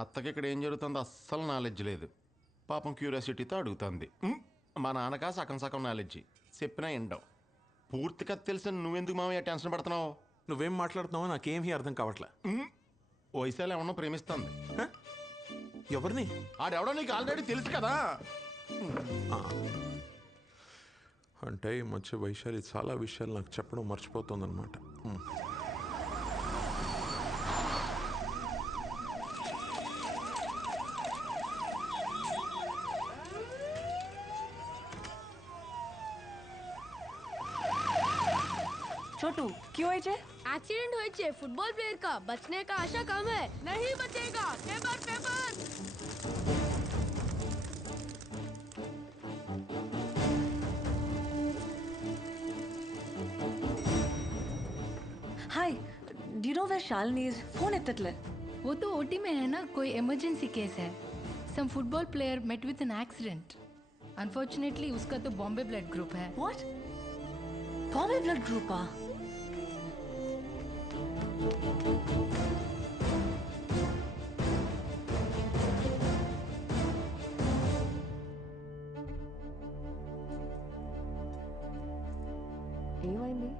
అత్తకి ఇక్కడ ఏం జరుగుతుందో అస్సలు నాలెడ్జ్ లేదు. పాపం క్యూరియాసిటీతో అడుగుతుంది. మా నాన్నకా సగం సగం నాలెడ్జి చెప్పినా ఎండవు. పూర్తిగా తెలిసిన నువ్వెందుకు మామయ్య టెన్షన్ పడుతున్నావు? నువ్వేం మాట్లాడుతున్నావో నాకేమీ అర్థం కావట్లే. వయసాలు ఏమన్నా ప్రేమిస్తుంది. ఎవరిని? ఆడెవడో నీకు ఆల్రెడీ తెలుసు కదా. అంటే ఈ మధ్య వైశాలి చాలా విషయాలు నాకు చెప్పడం మర్చిపోతుందన్నమాట. छोटू क्यों है? एक्सीडेंट हुए फुटबॉल प्लेयर का बचने का आशा कम है, नहीं बचेगा। Paper paper. Hi, do you know where Shalini is? Phone एत्तट्ले. वो तो ओटी में है ना, कोई इमरजेंसी केस है. Some football player met with an accident. Unfortunately उसका तो बॉम्बे ब्लड ग्रुप है. व्हाट? Bombay blood group? ఏమైంది?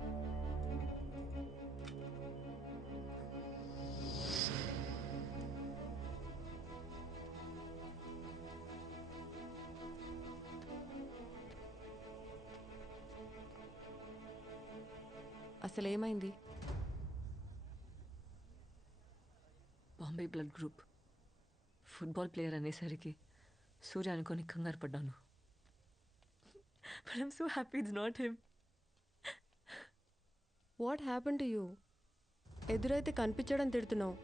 అసలు ఏమైంది? Bombay blood group football player అనేసరికి సూర్య అనుకొని కంగారు పడ్డాను. But I'm so happy it's not him. What happen to you? ఎదురైతే కనిపించడం తిడుతున్నావు,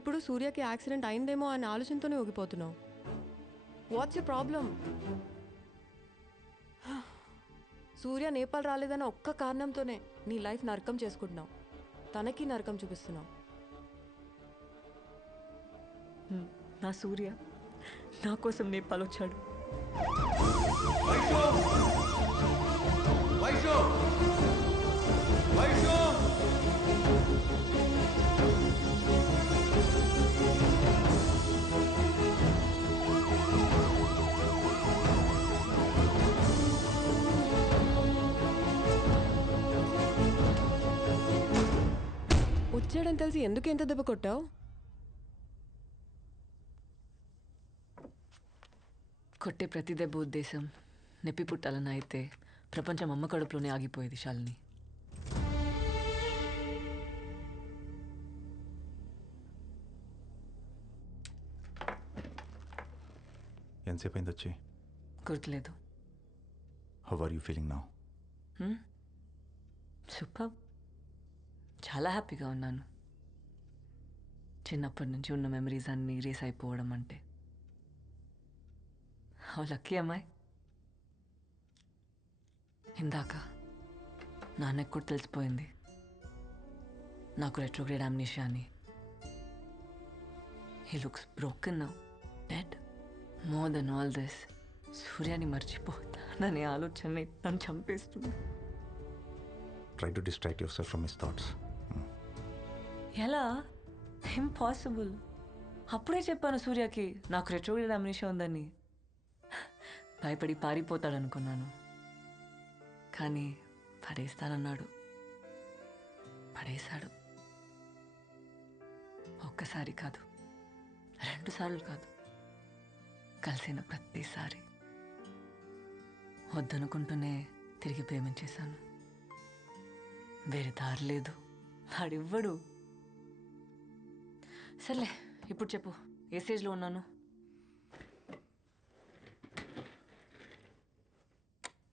ఇప్పుడు సూర్యకి యాక్సిడెంట్ అయిందేమో అనే ఆలోచనతోనే ఊగిపోతున్నావు. What's you problem? Surya Nepal రాలేదన్న ఒక్క కారణంతోనే నీ లైఫ్ నరకం చేసుకుంటున్నావు, తనకి నరకం చూపిస్తున్నావు. నా సూర్య నా కోసం నేపాల్ వచ్చాడు. వచ్చాడని తెలిసి ఎందుకు ఎంత దెబ్బ కొట్టావు? కొట్టే ప్రతి దెబ్బ ఉద్దేశం నొప్పి పుట్టాలని అయితే ప్రపంచం అమ్మ కడుపులోనే ఆగిపోయేది శాలిని. ఎంతసేపు అయింది వచ్చి? గుర్తులేదు. How are you feeling now? Super, చాలా హ్యాపీగా ఉన్నాను. చిన్నప్పటి నుంచి ఉన్న మెమరీస్ అన్నీ రేస్ అయిపోవడం అంటే హౌ లక్కీ అమ్మాయి. ఇందాక నాన్నకు కూడా తెలిసిపోయింది నాకు రెట్రోగ్రేడ్ అమ్నీషియా అని. He looks broken now, dead. More than all this, సూర్యాని మర్చిపోతాననే ఆలోచనని నన్ను చంపేస్తుంది. Try to distract yourself from his thoughts. ఎలా? ఇంపాసిబుల్. అప్పుడే చెప్పాను సూర్యకి నాకు రెట్రోగ్రేడ్ అమ్నీషియా ఉందని. భయపడి పారిపోతాడనుకున్నాను, కానీ పడేస్తానన్నాడు. పడేశాడు. ఒక్కసారి కాదు, 2 సార్లు కాదు, కలిసిన ప్రతిసారి. వద్దనుకుంటూనే తిరిగి ప్రేమించేశాను. వేరే దారి లేదు, వాడివ్వడు. సర్లే, ఇప్పుడు చెప్పు, ఏ స్టేజ్లో ఉన్నాను?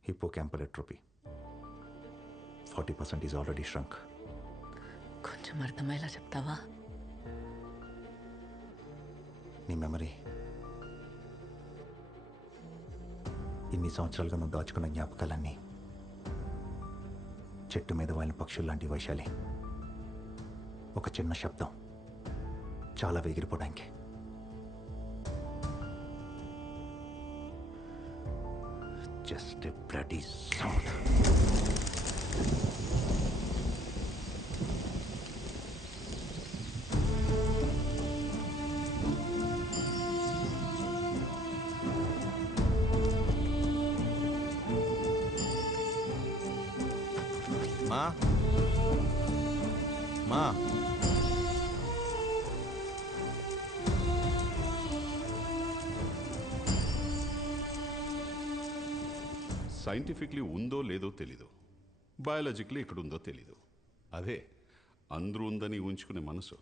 Hippocampal atrophy 40% is already shrunk. కొంచెం అర్థమయ్యేలా చెప్తావా? నీ మెమరీ, ఇన్ని సంవత్సరాలుగా నువ్వు దాచుకున్న జ్ఞాపకాలన్నీ చెట్టు మీద వాలిన పక్షులు లాంటి వైశాలి. ఒక చిన్న శబ్దం చాలా వేగిరిపోవడానికి. Just a bloody sound. Scientifically ఉందో లేదో తెలీదు, బయాలజికలీ ఇక్కడ ఉందో తెలీదు. అదే అందరూ ఉందని ఉంచుకునే మనసు.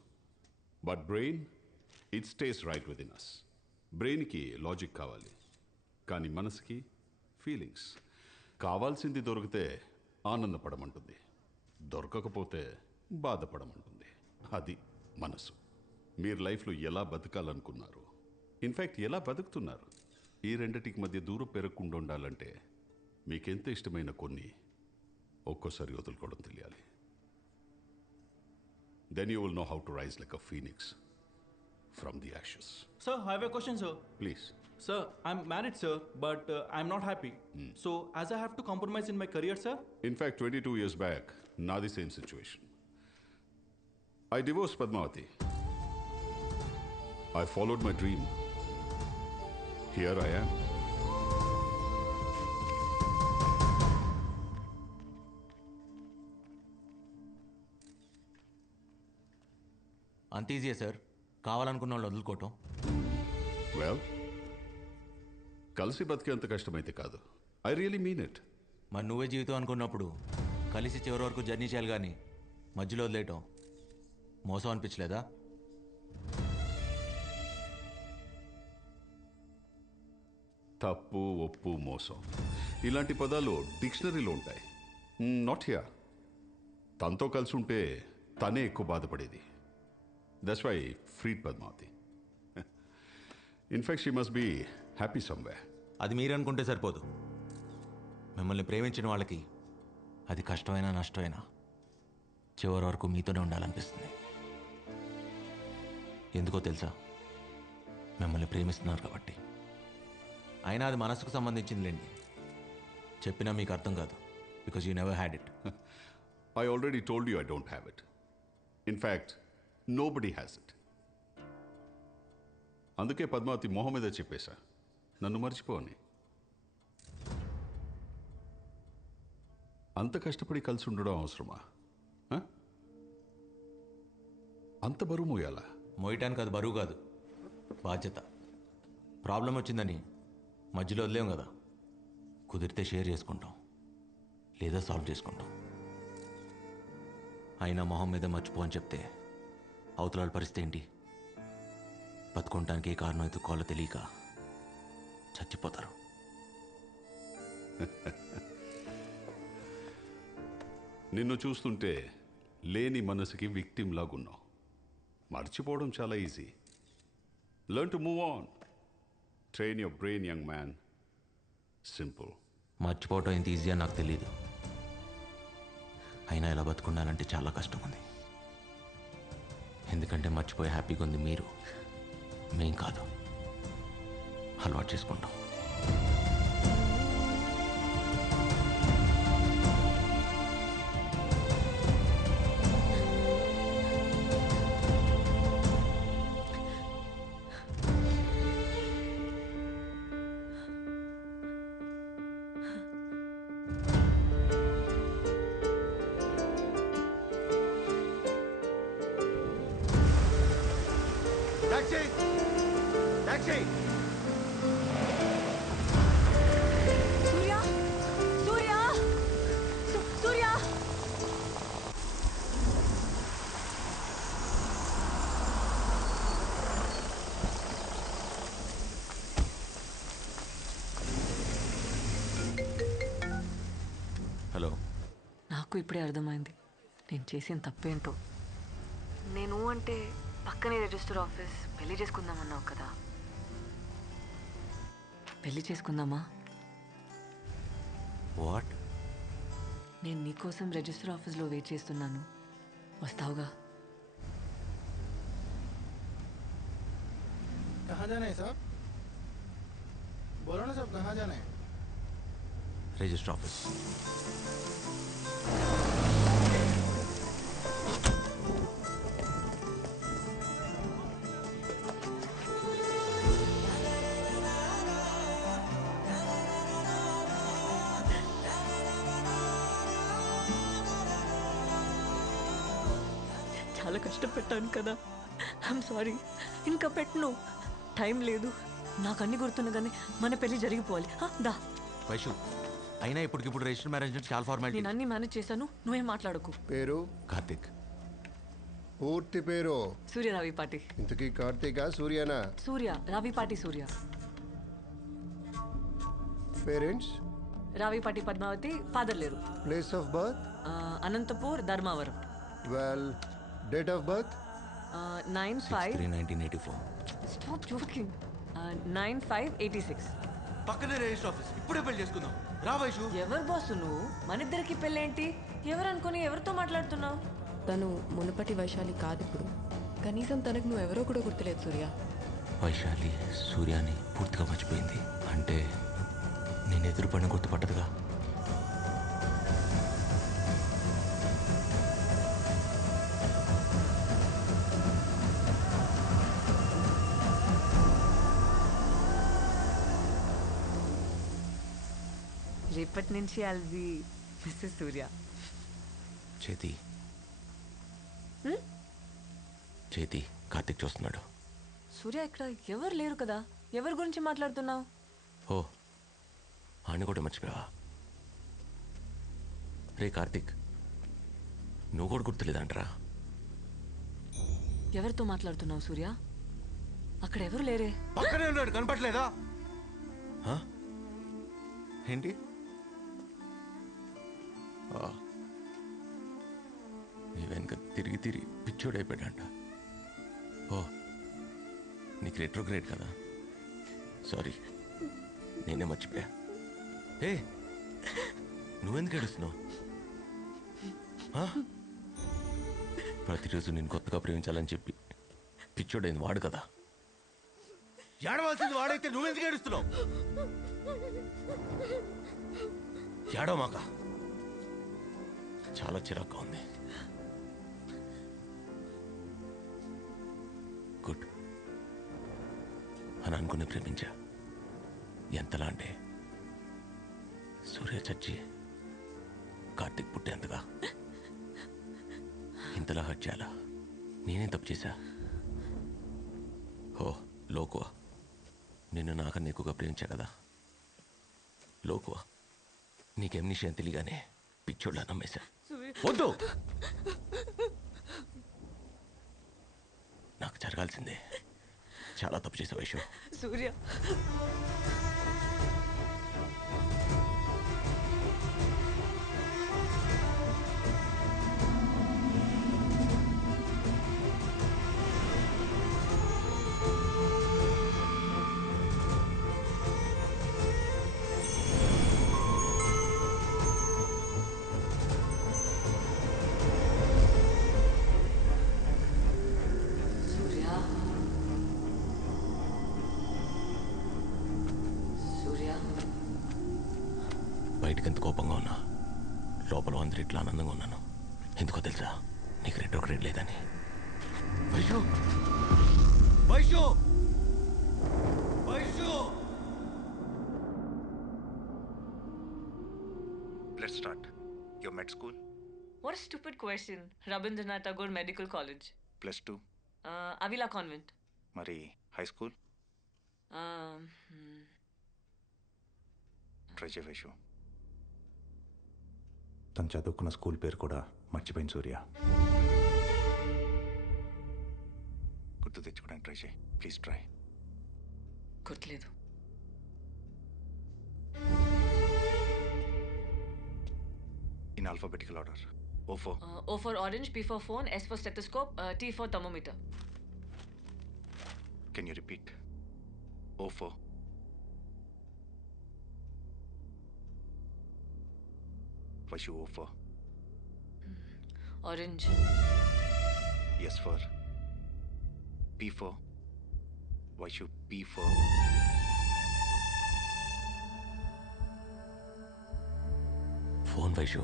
But brain it stays right within us. బ్రెయిన్కి లాజిక్ కావాలి, కానీ మనసుకి ఫీలింగ్స్. కావాల్సింది దొరికితే ఆనందపడమంటుంది, దొరకకపోతే బాధపడమంటుంది. అది మనసు. మీరు లైఫ్లో ఎలా బతకాలనుకున్నారు, ఇన్ఫ్యాక్ట్ ఎలా బతుకుతున్నారు, ఈ రెండిటికి మధ్య దూరం పెరగకుండా ఉండాలంటే మీకెంత ఇష్టమైన కొన్ని ఒక్కోసారి వదులుకోవడం తెలియాలి. Then you will know how to rise like a phoenix from the ashes. Sir, I have a question, sir. Please. Sir, I'm married, sir, but I'm not happy. So, as I have to compromise in my career, sir? In fact 22 years back నాది same situation. I divorced Padmavati. I followed my dream. Here I am. అంత ఈజీయే sir, కావాలనుకున్న వాళ్ళు వదులుకోవటం. Well, కలిసి బతికేంత కష్టమైతే కాదు. I really mean it. మరి నువ్వే జీవితం అనుకున్నప్పుడు కలిసి చివరి వరకు జర్నీ చేయాలి, కానీ మధ్యలో వదిలేయటం మోసం అనిపించలేదా? తప్పు, ఒప్పు, మోసం ఇలాంటి పదాలు డిక్షనరీలో ఉంటాయి. Not here. తనతో కలిసి ఉంటే తనే ఎక్కువ బాధపడేది. That's why freed Padmavati. In fact she must be happy somewhere. అది మీరు అనుకుంటే సరిపోదు. మిమ్మల్ని ప్రేమించిన వాళ్ళకి అది కష్టమైనా నష్టమైనా చివరి వరకు మీతోనే ఉండాలనిపిస్తుంది. ఎందుకో తెలుసా? మిమ్మల్ని ప్రేమిస్తున్నారు కాబట్టి. అయినా అది మనసుకు సంబంధించిందిలేండి. చెప్పినా మీకు అర్థం కాదు, because you never had it. I already told you I don't have it. In fact nobody has it. అందుకే పద్మావతి మొహం మీద చెప్పేశా, నన్ను మర్చిపోని. అంత కష్టపడి కలిసి ఉండడం అవసరమా? అంత బరువు మోయాలా? మోయటానికి అది బరువు కాదు, బాధ్యత. ప్రాబ్లం వచ్చిందని మధ్యలో వదిలేం కదా. కుదిరితే షేర్ చేసుకుంటాం, లేదా సాల్వ్ చేసుకుంటాం. అయినా మొహం మీద మర్చిపో అని చెప్తే అవతల పరిస్థితి ఏంటి? బతుకుంటానికి ఏ కారణం ఎత్తుకోవాలో తెలియక చచ్చిపోతారు. నిన్ను చూస్తుంటే లేని మనసుకి విక్టిమ్ లాగున్నావు. మర్చిపోవడం చాలా easy. Learn to move on. Train your brain young man. Simple. మర్చిపోవటం ఎంత ఈజీ అని నాకు తెలియదు. అయినా ఇలా బతుకుండాలంటే చాలా కష్టం ఉంది. ఎందుకంటే మర్చిపోయి హ్యాపీగా ఉంది మీరు, మేం కాదు. అలవాటు చేసుకుంటాం. సూర్య, సూర్య, సూర్య. హలో. నాకు ఇప్పుడే అర్థమైంది నేను చేసిన తప్పేంటో. నేను అంటే పక్కనే రిజిస్టర్ ఆఫీస్, పెళ్లి చేసుకుందామన్నావు కదా. పెళ్లి చేసుకుందామా? వాట్? నేను నీకోసం రిజిస్టర్ ఆఫీస్లో వెయిట్ చేస్తున్నాను, వస్తావుగా? कहाँ जाना है साहब? बोलो ना साहब, कहाँ जाना है? Register office. చాలా కష్టపెట్టాను కదా. I'm sorry. ఇంకా పెట్టను, టైం లేదు. నాకు అన్ని గుర్తున్నా కానీ మన పెళ్లి జరిగిపోవాలి. దా. వైషు, అయినా ఇప్పటికిప్పుడు రిజిస్టర్ మ్యారేజ్ అంటే చాలా ఫార్మాలిటీ. నేను అన్ని మేనేజ్ చేశాను, నువ్వేం మాట్లాడకు. పేరు? కార్తిక్. పూర్తి పేరు? సూర్య రావిపాటి. ఇంతకీ కార్తీకా సూర్యనా? సూర్య రావిపాటి సూర్య. పేరెంట్స్? రావిపాటి పద్మావతి, ఫాదర్ లేరు. Place of birth? Anantapur, Dharmavaram. Well, date of birth? 1984. Stop joking. 9/5/86. పక్కనే రిజిస్టర్ ఆఫీస్. ఇప్పుడే పెళ్లి చేసుకుందాం రా వైషు. ఎవరు బాసు నువ్వు? మన ఇద్దరికి పెళ్ళేంటి? ఎవరు అనుకుని ఎవరితో మాట్లాడుతున్నావు? తను మునుపటి వైశాలి కాదు ఇప్పుడు. కనీసం తనకు నువ్వు ఎవరో కూడా గుర్తులేదు సూర్య. వైశాలి సూర్యాని పూర్తిగా మర్చిపోయింది అంటే నేను ఎదురుపడిన గుర్తుపట్టదుగా. రేపటి నుంచి I'll be మిస్సెస్ సూర్య. చేతి చేతి కార్తిక్ చూస్తున్నాడు. సూర్య ఇక్కడ ఎవరు లేరు కదా, ఎవరి గురించి మాట్లాడుతున్నావు? ఓ ఆని కూడా మర్చిపోయావా? రే కార్తిక్, నువ్వు కూడా గుర్తులేదంటరా? ఎవరితో మాట్లాడుతున్నావు సూర్య? అక్కడ ఎవరు లేరే. పక్కనే ఉన్నాడు, కనపట్లేదా? ఏంటి? నీ వెనక తిరిగి తిరిగి పిచ్చోడైపోయాడంట. ఓ నీకు రెట్రోగ్రేడ్ కదా, సారీ నేనే మర్చిపోయా. ఏ నువ్వెందుకు ఏడుస్తున్నావు? ప్రతిరోజు నేను కొత్తగా ప్రేమించాలని చెప్పి పిచ్చోడైంది వాడు కదా. ఏడవలసింది వాడైతే నువ్వెందుకు ఏడుస్తున్నావు? ఏడవమాక, చాలా చిరాగ్గా ఉంది. గుడ్ అని అనుకుని ప్రేమించా. ఎంతలా అంటే సూర్య చచ్చి కార్తిక్ పుట్టేంతగా. ఇంతలా హర్ట్ చేయాలా? నేనేం తప్పు చేశా? ఓ లోకువా, నిన్ను నాకన్నా ఎక్కువగా ప్రేమించా కదా. లోకువా, నీకేం నిషయం తెలియగానే పిచ్చోళ్ళ నమ్మేశా. వద్దు, నాకు జరగాల్సిందే. చాలా తప్పు చేసే వైషు. సూర్య బయటకు ఎంత కోపంగా ఉన్నా లోపల 100 రెట్లు ఆనందంగా ఉన్నాను. ఎందుకో తెలుసా? నీకు రెండో గ్రేడ్ లేదని. Vaishu Vaishu Vaishu. Let's start. Your med school? What a stupid question. Rabindranath Tagore Medical College. +2. Avila Convent. మరి high school? ట్రై చేయ వైషు. తను చదువుకున్న స్కూల్ పేరు కూడా మర్చిపోయింది సూర్య. గుర్తు తెచ్చుకోవడానికి ట్రై చేయి ప్లీజ్. ట్రై. గుర్తులేదు. In alphabetical order. O for orange, P for phone, S for stethoscope, T for thermometer. Can you repeat? O4. Vaishu O4. Orange. S for P4. Vaishu P4. Phone Vaishu.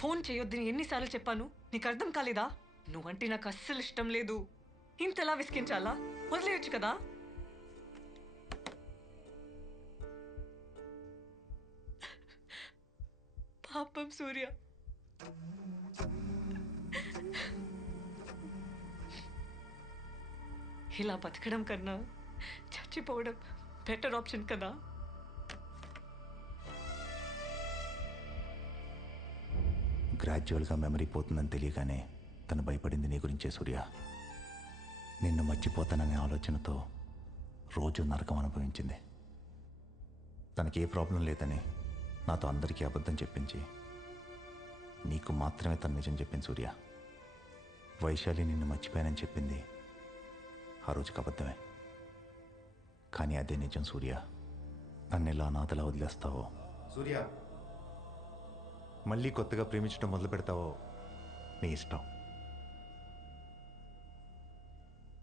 Phone చేయొద్దని ఎన్నిసార్లు చెప్పాను? నీకు అర్థం కాలేదా? నువ్వంటే నాకు అస్సలు ఇష్టం లేదు. ఇంతలా విసిగించాలా? వదిలేయచ్చు కదా. పాపం సూర్య. ఇలా బతకడం కన్నా చచ్చిపోవడం బెటర్ ఆప్షన్ కదా. గ్రాడ్యువల్గా మెమరీ పోతుందని తెలియగానే తను భయపడింది నీ గురించే సూర్య. నిన్ను మర్చిపోతాననే ఆలోచనతో రోజు నరకం అనుభవించింది. తనకి ఏ ప్రాబ్లం లేదని నాతో అందరికీ అబద్ధం చెప్పించి నీకు మాత్రమే తను నిజం చెప్పింది సూర్య. వైశాలి నిన్ను మర్చిపోయానని చెప్పింది ఆ రోజుకి అబద్ధమే. కానీ అదే నిజం సూర్య. నన్ను ఎలా అనాథలా వదిలేస్తావో సూర్య, మళ్ళీ కొత్తగా ప్రేమించడం మొదలు పెడతావో నీ ఇష్టం.